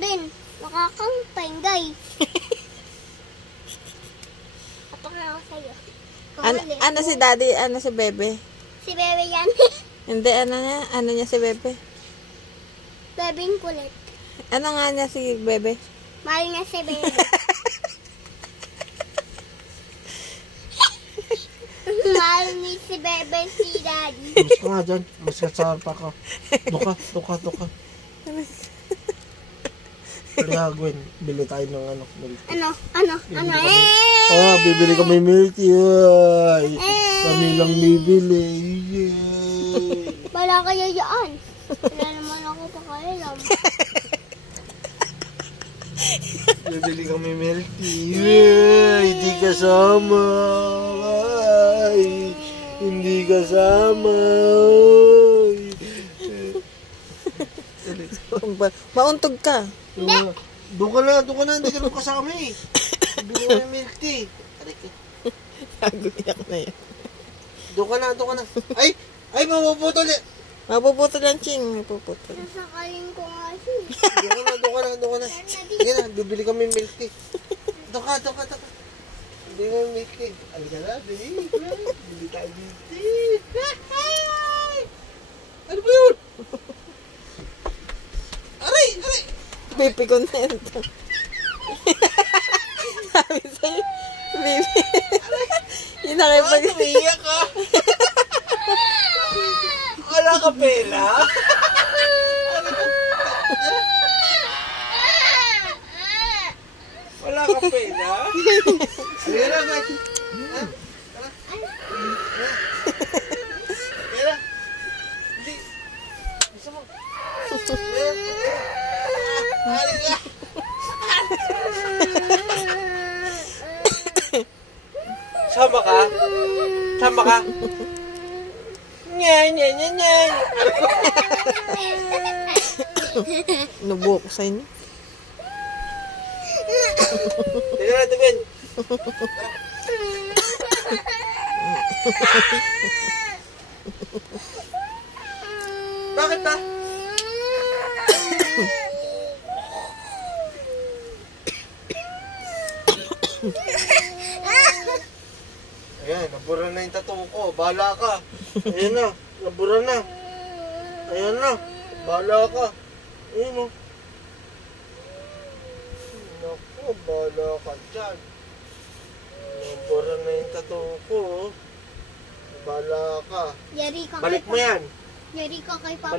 din. Nakakampengay. Atok na ako sa'yo. Ano si daddy? Ano si bebe? Si Bebe yan. Hindi, ano niya si bebe? Bebeng kulit. Ano nga niya si bebe? Mahal niya si Bebe. Mahal ni si Bebe si Daddy. Mas ka nga dyan. Mas kasarpa ka. Duka. Kaya Gwen, bili tayo ng milk tea. Ano? Bibili kami milk tea. Kami lang bibili. Wala kayo dyan. Wala naman ako pakailam. Bibili kami milk tea. Hindi kasama. Hindi kasama. Mauntog ka. Doon ka na. Hindi ka naman kasama eh. Bibili kami milk tea. Naguyak na yan. Doon ka na. Ay, mapuputol eh. Mapuputol ang ching. Mapuputol. Sasakalin ko nga siya. Doon ka na. Sige na, bibili kami milk tea. Doon ka. Bibili kami milk tea. Alika na, bibili tayo milk tea. Ano ba yun? Aray! Pipi ko na yun. Sabi sa'yo, baby. Yun nakipag... Tumiyak ka! Wala ka pera? Wala ka pera? Sige na, guys. Pera? Hindi. Gusto mo? Halika! Sama ka? Nya. Nabuo ko sa inyo. Teka na, Tugin. Bakit ba? Ayan, nabura na yung tattoo ko. Bahala ka. Ayan na, nabura na. Ayan na, bahala ka. Ayan o. Naku, bahala ka dyan. Nabura na yung tattoo ko. Bahala ka. Yari ka Balik mo yan. Yari ka kay Papa.